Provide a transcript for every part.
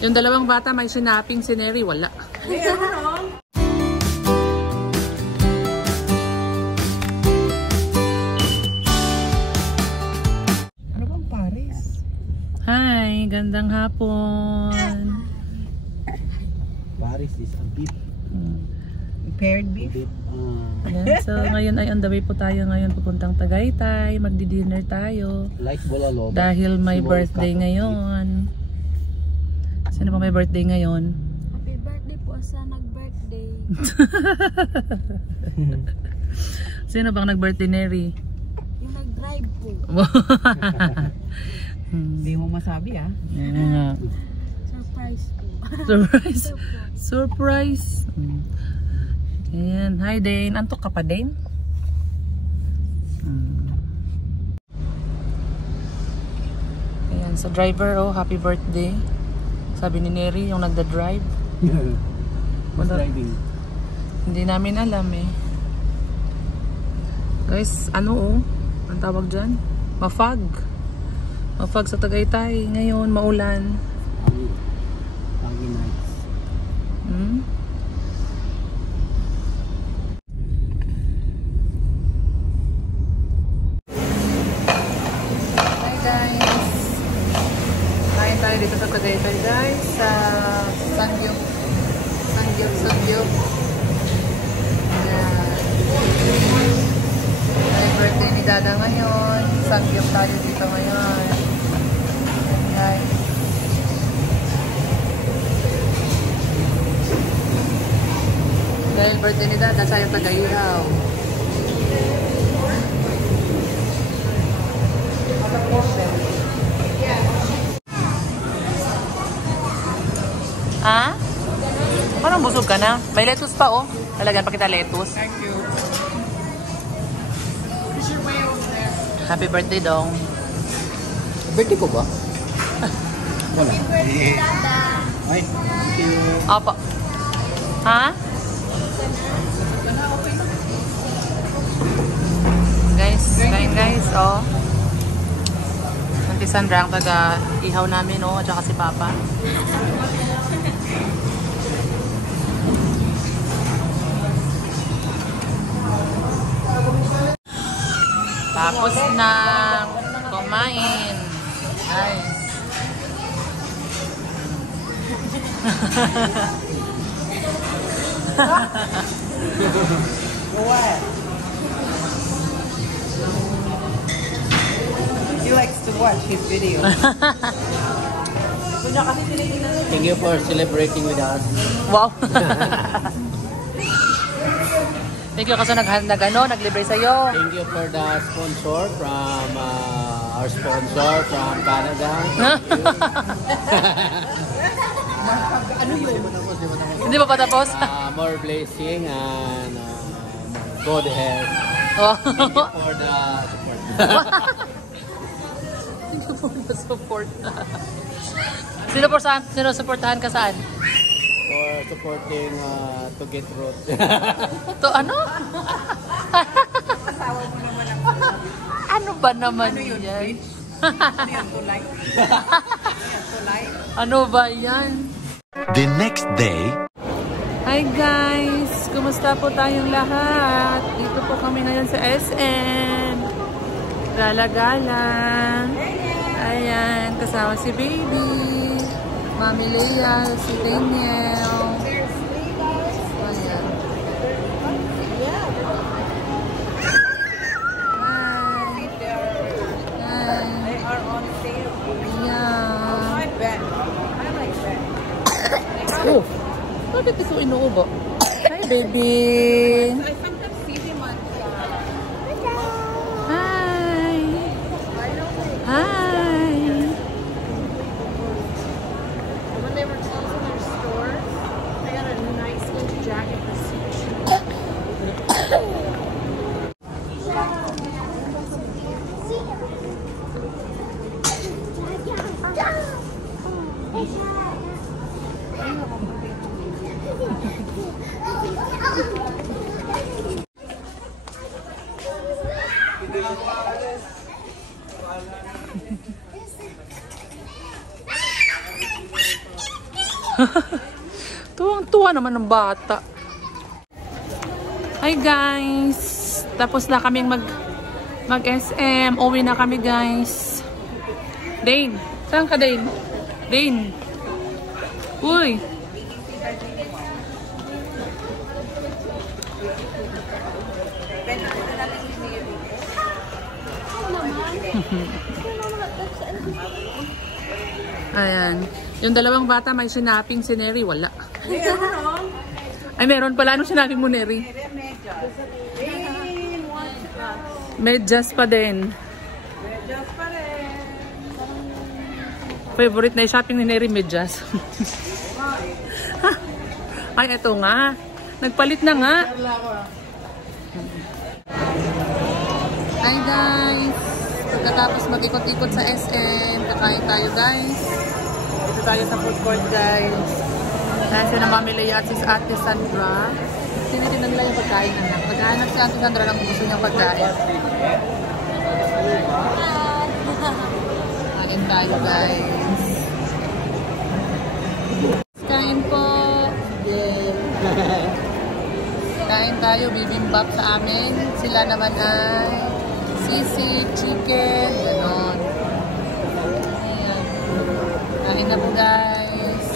Yung dalawang bata may sinaping si Neri, wala. Ano bang Paris? Hi, gandang hapon. Paris is a beef. Paired beef? Ayan, so ngayon ay on the way po tayo ngayon papuntang Tagaytay. Magdi-dinner tayo. Like Bulalo. Dahil may birthday ngayon. Sino ba may birthday ngayon? Happy birthday po sa nag-birthday. Sino bang nag-birthday, Neri? Yung nag-drive po. Hindi mo masabi Surprise po. Surprise. Surprise. Ayan. Hi, Dane. Antok ka pa, Dane? Ayan, sa driver, oh, happy birthday. Sabi ni Neri, yung nagda-drive. Who's driving? Hindi namin alam eh. Guys, ano oh? Ang tawag dyan? Mafag. Mafag sa Tagaytay. Ngayon, maulan. Foggy nights. Hi guys. Kain tayo dito sa Tagaytay guys. Sa Sangyup. Ayan. Ay, birthday ni Dada ngayon. Sangyup tayo dito ngayon. Ayan guys. Dahil birthday ni Dada, tayo taga-ihaw. Ha? Parang busog ka na. May lettuce pa oh. Talagan pa kita lettuce. Thank you. Happy birthday dong. Birthday ko ba? Wala. Ay, thank you. Opo. Ha? Guys, kain guys, oh. Auntie Sandra ang taga-ihaw namin, oh. At saka si Papa. Tapos na kumain. Nice. What? He likes to watch his videos. Thank you for celebrating with us. Wow. Thank you kasi naglibre sa'yo. Thank you for the sponsor from our sponsor from Canada. Ano yun? Hindi pa patapos? More blessing and good health. Oh. Thank you for the support. Thank you for the support. Sino supportahan ka saan? For supporting to get root. To ano? Asawa mo naman ang Ano ba naman ano yun, yan? bitch? Ano yan, tulay? Tulay? Ano ba yan? The next day. Hi guys! Kumusta po tayong lahat? Dito po kami ngayon sa SM. Gala-gala. Ayan, kasama si Baby. Mami Leia, si Daniel. Ayan. Hi. Hi. They are on sale. Yeah. I bet. I like that. Oh, bakit ito inuubo? Hi, baby. I sometimes see him on Hi. Hi. When they were closing their stores, they got a nice winter jacket for Tuwang-tuwa naman ng bata. Hi guys! Tapos na kaming mag-SM. Uwi na kami guys. Dane! Saan ka Dane? Dane! Uy! Ayan. Yung dalawang bata may sinaping si Neri. Wala. Ay, meron pala. Anong sinabi mo, Neri? Medyas pa din. Medyas pa rin. Favorite na yung shopping ni Neri, medyas. Ay, eto nga. Nagpalit na nga. Hi guys! Pagkatapos mag-ikot-ikot sa SM, kakain tayo guys. Dito tayo sa food court guys. Dahil siya na Mami Lea at sis Ate Sandra. Tinitingnan nila yung pagkain na lang. Pagkahanap si Ate Sandra lang gusto niyang pagkain. Kain tayo guys. Kain po. Kain tayo, bibimbap sa amin. Sila naman ay sisig, chicken, gano'n. Ayan. Kain na po guys.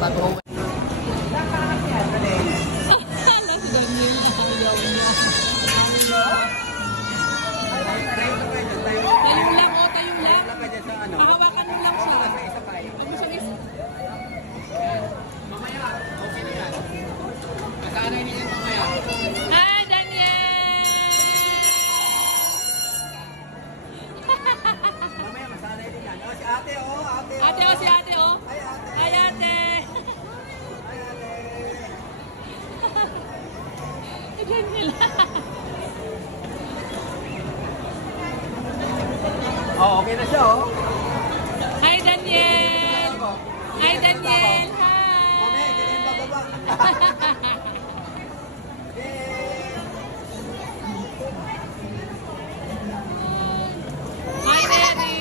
Bago uwi. Tayong lang, o tayong lang. Pahawakan mo lang siya. Huwag mo siyang isa. Mamaya, okay na yan. Masanay niya mamaya. Hi, Daniel! Mamaya masanay din yan. Si ate, oh. Ate, o si ate, o. Hi, ate. Daniel. Oh, okay na siya, oh. Hi, Daniel! Hi, Daniel! Mamaya, hindi na yung bababa. Hi, Mary!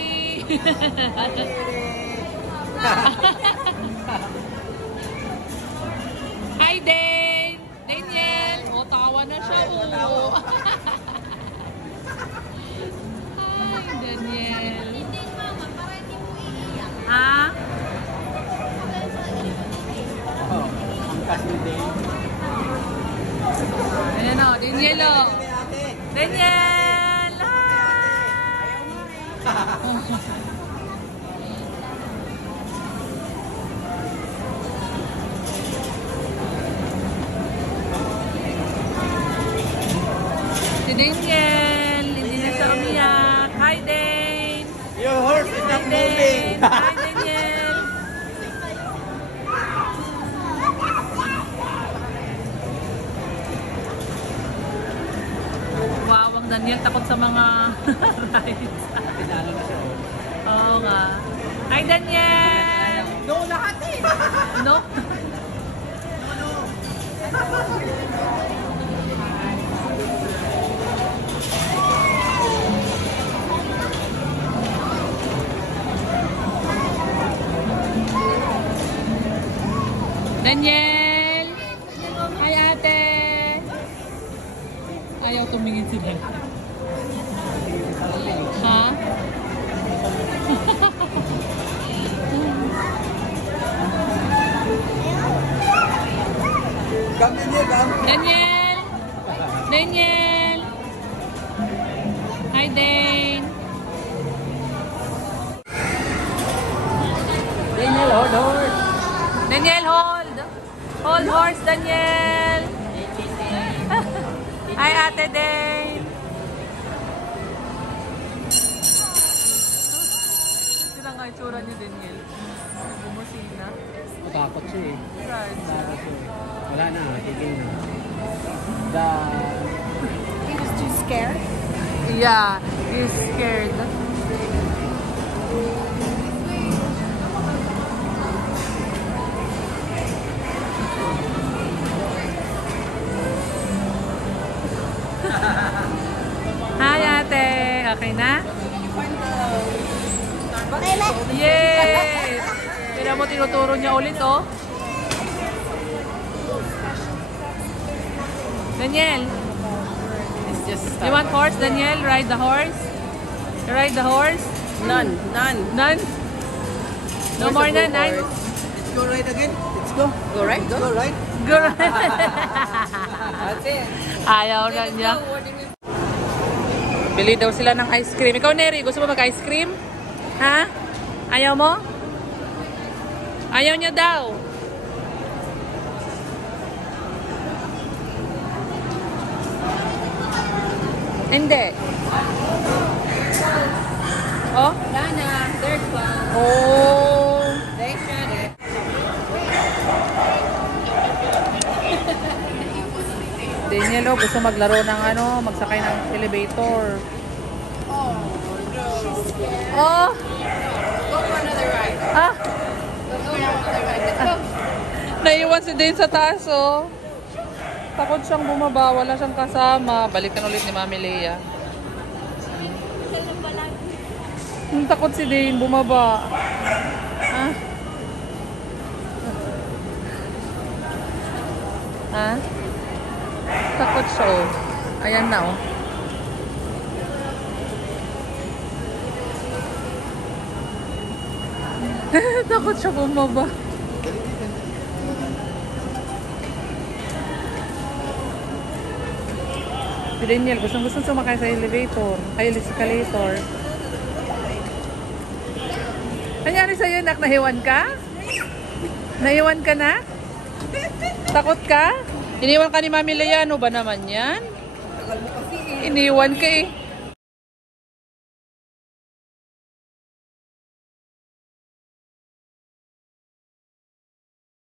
Hi, Dane! Daniel! O, tawa na siya, o. Hi, Daniel! Ha? Oh, ang kasi din. Ayan o, Daniel o. Daniel! Si Daniel, hindi na siya umiyak. Hi, Dane! Your horse is not Hi, moving. Dane! Hi, Daniel! Wow, ang Daniel takot sa mga rides. Pinalo na siya, oh. Oo nga. Hi, Daniel! No, lahat eh. No? Daniel! Hi, ate! Ayaw tumingin sila. Ha? Come in here, come. Daniel! Daniel! Hi, Dane! Daniel, hold horse. Daniel, hold! Hold horse, Daniel! Hi, Ate Dane! Sila nga itsura ni Daniel. Bumusina. Matakot siya eh. Radya. Wala na, tigil na. He was too scared. Yeah, he's scared. Hi, ate. Okay na? Yes! Kaya mo pinapaturo niya ulit, oh. Daniel, It's just you want horse, Daniel? Ride the horse? You ride the horse? none. None? No more na, none? Let's go right again. Let's go. Go right? Let's go right. Girl. That's it. Ayaw na niya. Bili daw sila ng ice cream. Ikaw, Neri, gusto mo mag-ice cream? Ha? Ayaw mo? Ayaw niya daw. Hindi. Oh? Dana, third one. Oh. They should it. Daniel, oh, gusto maglaro ng ano, magsakay ng elevator. Oh, Oh! go for another ride. Ah! Go for another ride. Let's go. Naiwan si Dane sa taas, oh. Takot siyang bumaba, wala siyang kasama. Balikan ulit ni Mami Leia. Takot si Dane bumaba. Ha? Ha? Takot siya, oh. Ayan na, oh. Takot siya bumaba. Si Daniel, gustong sumakay sa elevator. Ay, escalator. Nangyari sa'yo, nak? Nahiwan ka? Nahiwan ka na? Takot ka? Iniwan ka ni Mami Leia, ano ba naman yan? Iniwan ka eh.